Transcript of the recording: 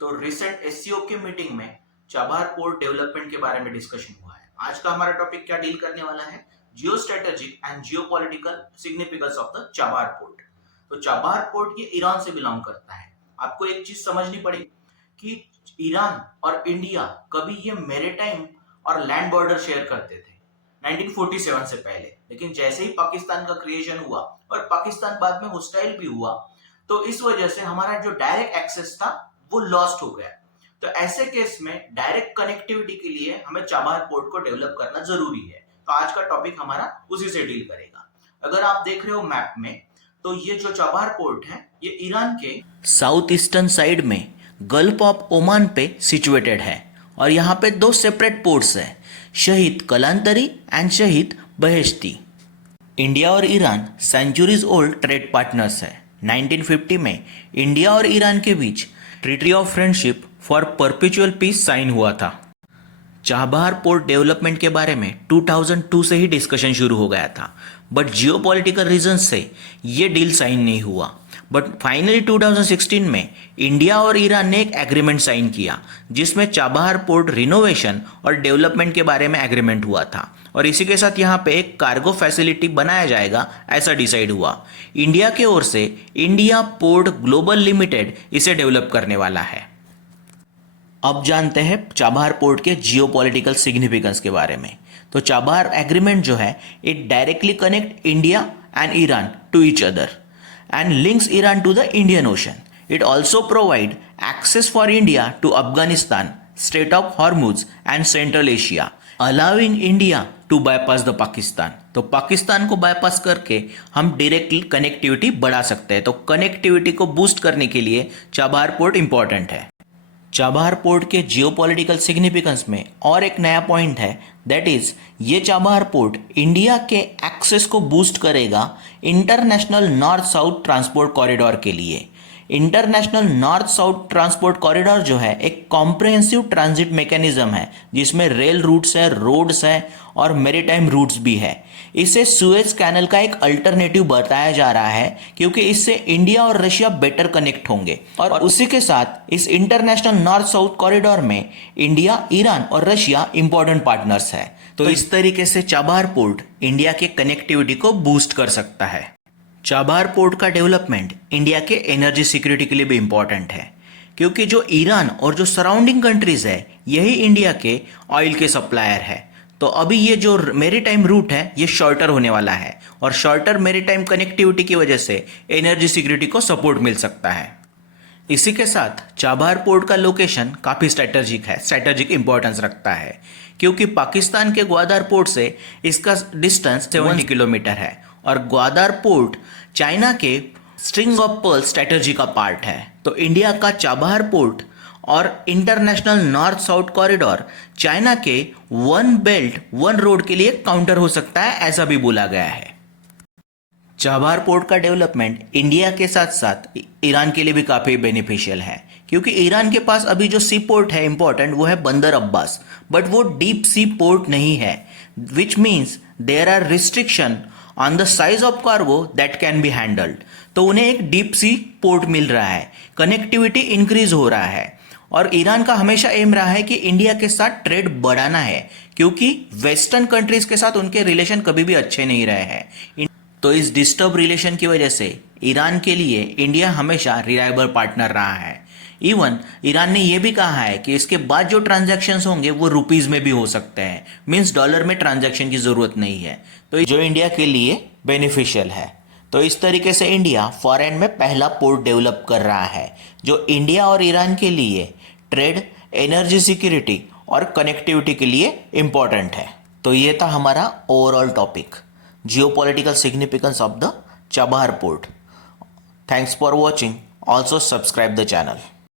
तो recent SCO की meeting में चाबहार पोर्ट डेवलपमेंट के बारे में डिस्कशन हुआ है। आज का हमारा टॉपिक क्या डील करने वाला है? Geo strategic and Jio political significance of the Chabahar port. तो चाबहार पोर्ट ये ईरान से बिलोंग करता है। आपको एक चीज समझनी पड़ेगी कि ईरान और इंडिया कभी ये मेरीटाइम और लैंड बॉर्डर शेयर करते थे 1947 से पहले, लेकिन जैसे ही पाकिस्तान का क्रिएशन हुआ और पाकिस्तान बाद में होस्टाइल भी हुआ, तो इस वजह से हमारा जो डायरेक्ट एक्सेस था वो लॉस्ट हो गया। तो ऐसे केस में डायरेक्ट कनेक्टिविटी के लिए हमें चाबहार पोर्ट को डेवलप करना जरूरी है। तो आज का टॉपिक हमारा उसी से डील करेगा। अगर आप देख रहे हो मैप में, तो ये जो चाबहार पोर्ट है ये ईरान के साउथ ईस्टर्न साइड में गल्फ ऑफ ओमान पे सिचुएटेड है और यहाँ पे दो सेपरेट पोर्ट्स है, शहीद Kalantari and Shahid Beheshti. India और Iran centuries old trade partners है। 1950 में इंडिया और ईरान के बीच treaty of friendship for perpetual peace sign हुआ था। चाबहार पोर्ट डेवलपमेंट के बारे में 2002 से ही डिस्कशन शुरू हो गया था, बट जियोपॉलिटिकल रीजंस से ये डील साइन नहीं हुआ। बट फाइनली 2016 में इंडिया और ईरान ने एक एग्रीमेंट साइन किया जिसमें चाबहार पोर्ट रिनोवेशन और डेवलपमेंट के बारे में एग्रीमेंट हुआ था और इसी के साथ यहाँ पे एक कार्गो फैसिलिटी बनाया जाएगा, ऐसा डिसाइड हुआ। इंडिया के ओर से इंडिया पोर्ट ग्लोबल लिमिटेड इसे डेवलप करने वाला है। अब जानते हैं चाबहार पोर्ट के जियोपॉलिटिकल सिग्निफिकेंस के बारे में। तो चाबहार एग्रीमेंट जो है it directly connect India and Iran to each other and links Iran to the Indian Ocean. It also provide access for India to Afghanistan, Strait of Hormuz and Central Asia, allowing India to bypass the Pakistan. तो पाकिस्तान को bypass करके हम directly connectivity बढ़ा सकते हैं। तो connectivity को boost करने के लिए चाबहार पोर्ट इंपॉर्टेंट है। चाबहार पोर्ट के जियोपॉलिटिकल सिग्निफिकेंस में और एक नया पॉइंट है, दैट इज ये चाबहार पोर्ट इंडिया के एक्सेस को बूस्ट करेगा international north south transport corridor के लिए। International north south transport corridor जो है एक कॉम्प्रिहेंसिव ट्रांजिट मैकेनिज्म है जिसमें रेल रूट्स है, रोड्स है और मैरीटाइम रूट्स भी है। इसे सुएज कैनल का एक अल्टरनेटिव बताया जा रहा है क्योंकि इससे इंडिया और रशिया बेटर कनेक्ट होंगे और उसी के साथ इस इंटरनेशनल नॉर्थ साउथ कॉरिडोर में इंडिया, ईरान और रशिया इंपॉर्टेंट पार्टनर्स है। तो इस तरीके से चाबहार पोर्ट इंडिया के कनेक्टिविटी को बूस्ट कर सकता है। चाबहार पोर्ट का डेवलपमेंट इंडिया के एनर्जी सिक्योरिटी के लिए भी इंपॉर्टेंट है क्योंकि जो ईरान और जो सराउंडिंग कंट्रीज है यही इंडिया के ऑयल के सप्लायर है। तो अभी ये जो मैरीटाइम रूट है ये शॉर्टर होने वाला है और शॉर्टर मैरीटाइम कनेक्टिविटी की वजह से एनर्जी सिक्योरिटी को सपोर्ट मिल सकता है। इसी के साथ चाबहार पोर्ट का लोकेशन काफ़ी स्ट्रैटेजिक है, स्ट्रैटेजिक इंपॉर्टेंस रखता है क्योंकि पाकिस्तान के ग्वादर पोर्ट से इसका डिस्टेंस 70 किलोमीटर है और ग्वादर पोर्ट चाइना के स्ट्रिंग ऑफ पर्ल स्ट्रैटेजी का पार्ट है। तो इंडिया का चाबहार पोर्ट और international north south corridor China के वन बेल्ट वन रोड के लिए काउंटर हो सकता है, ऐसा भी बोला गया है। चाबहार पोर्ट का डेवलपमेंट इंडिया के साथ साथ ईरान के लिए भी काफ़ी बेनिफिशियल है क्योंकि ईरान के पास अभी जो सी पोर्ट है इंपॉर्टेंट वो है बंदर अब्बास, बट वो डीप सी पोर्ट नहीं है, which means there are restriction on the size of cargo that can be handled. तो उन्हें एक डीप सी पोर्ट मिल रहा है, कनेक्टिविटी इंक्रीज हो रहा है और ईरान का हमेशा एम रहा है कि इंडिया के साथ ट्रेड बढ़ाना है क्योंकि वेस्टर्न कंट्रीज के साथ उनके रिलेशन कभी भी अच्छे नहीं रहे हैं। तो इस डिस्टर्ब रिलेशन की वजह से ईरान के लिए इंडिया हमेशा रिलायबल पार्टनर रहा है। इवन ईरान ने यह भी कहा है कि इसके बाद जो ट्रांजैक्शंस होंगे वो रुपीज में भी हो सकते हैं, मींस डॉलर में ट्रांजैक्शन की जरूरत नहीं है, तो जो इंडिया के लिए बेनिफिशियल है। तो इस तरीके से इंडिया फॉरेन में पहला पोर्ट डेवलप कर रहा है जो इंडिया और ईरान के लिए ट्रेड, एनर्जी सिक्योरिटी और कनेक्टिविटी के लिए इंपॉर्टेंट है। तो ये था हमारा overall topic, geopolitical significance of the Chabahar port. Thanks for watching, also subscribe the channel.